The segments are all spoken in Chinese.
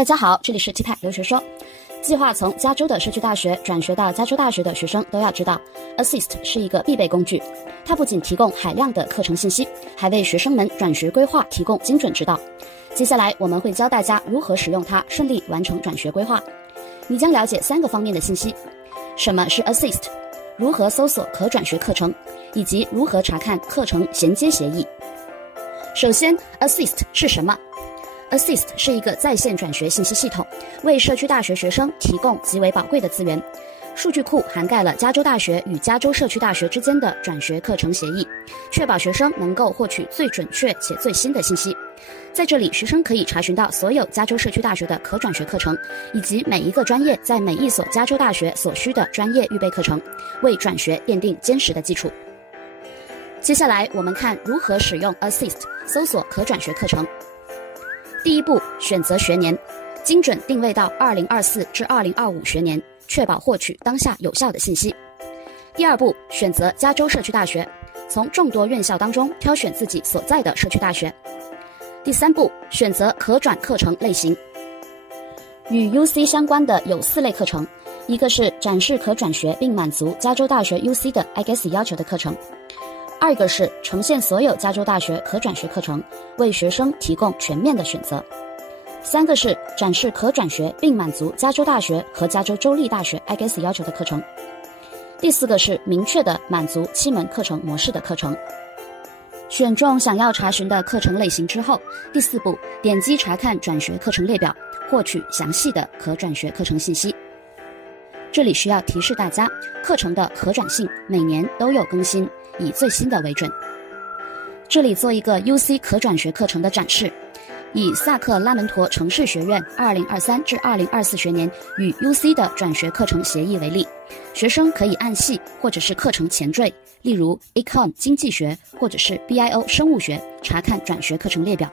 大家好，这里是 T-Pack 留学说。计划从加州的社区大学转学到加州大学的学生都要知道 Assist 是一个必备工具。它不仅提供海量的课程信息，还为学生们转学规划提供精准指导。接下来我们会教大家如何使用它顺利完成转学规划。你将了解3个方面的信息：什么是 Assist， 如何搜索可转学课程，以及如何查看课程衔接协议。首先 Assist 是什么？Assist 是一个在线转学信息系统，为社区大学学生提供极为宝贵的资源。数据库涵盖了加州大学与加州社区大学之间的转学课程协议，确保学生能够获取最准确且最新的信息。在这里，学生可以查询到所有加州社区大学的可转学课程，以及每一个专业在每一所加州大学所需的专业预备课程，为转学奠定坚实的基础。接下来，我们看如何使用 Assist 搜索可转学课程。第一步，选择学年，精准定位到2024至2025学年，确保获取当下有效的信息。第二步，选择加州社区大学，从众多院校当中挑选自己所在的社区大学。第三步，选择可转课程类型。与 UC 相关的有4类课程，一个是展示可转学并满足加州大学 UC 的 IGES 要求的课程。2个是呈现所有加州大学可转学课程，为学生提供全面的选择。3个是展示可转学并满足加州大学和加州州立大学 IGES 要求的课程。第4个是明确的满足7门课程模式的课程。选中想要查询的课程类型之后，第4步，点击查看转学课程列表，获取详细的可转学课程信息。这里需要提示大家，课程的可转性每年都有更新，以最新的为准。这里做一个 UC 可转学课程的展示，以萨克拉门托城市学院2023至2024学年与 UC 的转学课程协议为例，学生可以按系或者是课程前缀，例如 Econ 经济学或者是 BIO 生物学，查看转学课程列表。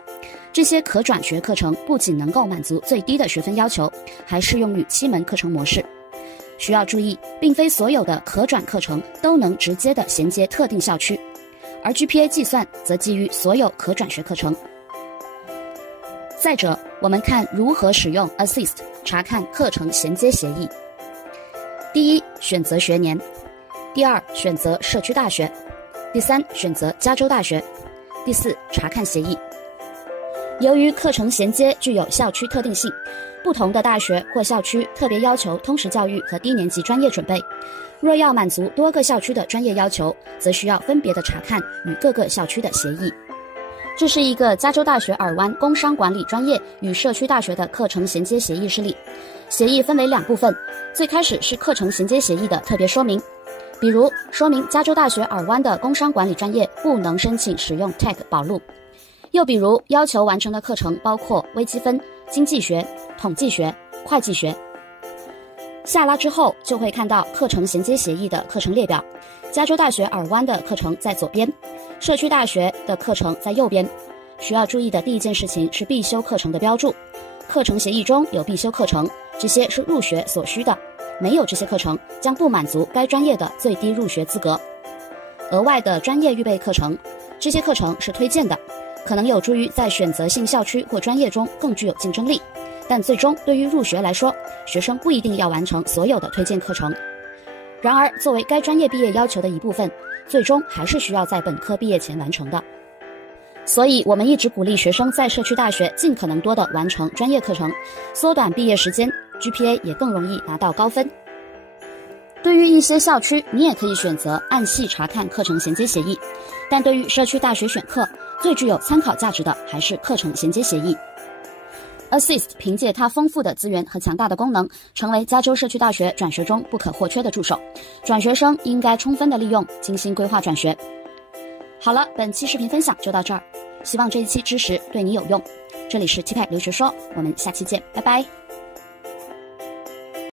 这些可转学课程不仅能够满足最低的学分要求，还适用于7门课程模式。需要注意，并非所有的可转课程都能直接的衔接特定校区，而 GPA 计算则基于所有可转学课程。再者，我们看如何使用 Assist 查看课程衔接协议。第1，选择学年；第2，选择社区大学；第3，选择加州大学；第4，查看协议。由于课程衔接具有校区特定性，不同的大学或校区特别要求通识教育和低年级专业准备。若要满足多个校区的专业要求，则需要分别的查看与各个校区的协议。这是一个加州大学尔湾工商管理专业与社区大学的课程衔接协议示例。协议分为2部分，最开始是课程衔接协议的特别说明，比如说明加州大学尔湾的工商管理专业不能申请使用 Tag 保录。又比如要求完成的课程包括微积分、经济学、统计学、会计学。下拉之后就会看到课程衔接协议的课程列表，加州大学尔湾的课程在左边，社区大学的课程在右边。需要注意的第一件事情是必修课程的标注。课程协议中有必修课程，这些是入学所需的，没有这些课程将不满足该专业的最低入学资格。额外的专业预备课程，这些课程是推荐的，可能有助于在选择性校区或专业中更具有竞争力，但最终对于入学来说，学生不一定要完成所有的推荐课程。然而，作为该专业毕业要求的一部分，最终还是需要在本科毕业前完成的。所以，我们一直鼓励学生在社区大学尽可能多的完成专业课程，缩短毕业时间， GPA 也更容易拿到高分。对于一些校区，你也可以选择按系查看课程衔接协议，但对于社区大学选课，最具有参考价值的还是课程衔接协议。Assist 凭借它丰富的资源和强大的功能，成为加州社区大学转学中不可或缺的助手。转学生应该充分的利用，精心规划转学。好了，本期视频分享就到这儿，希望这一期知识对你有用。这里是 T-Pack 留学说，我们下期见，拜拜。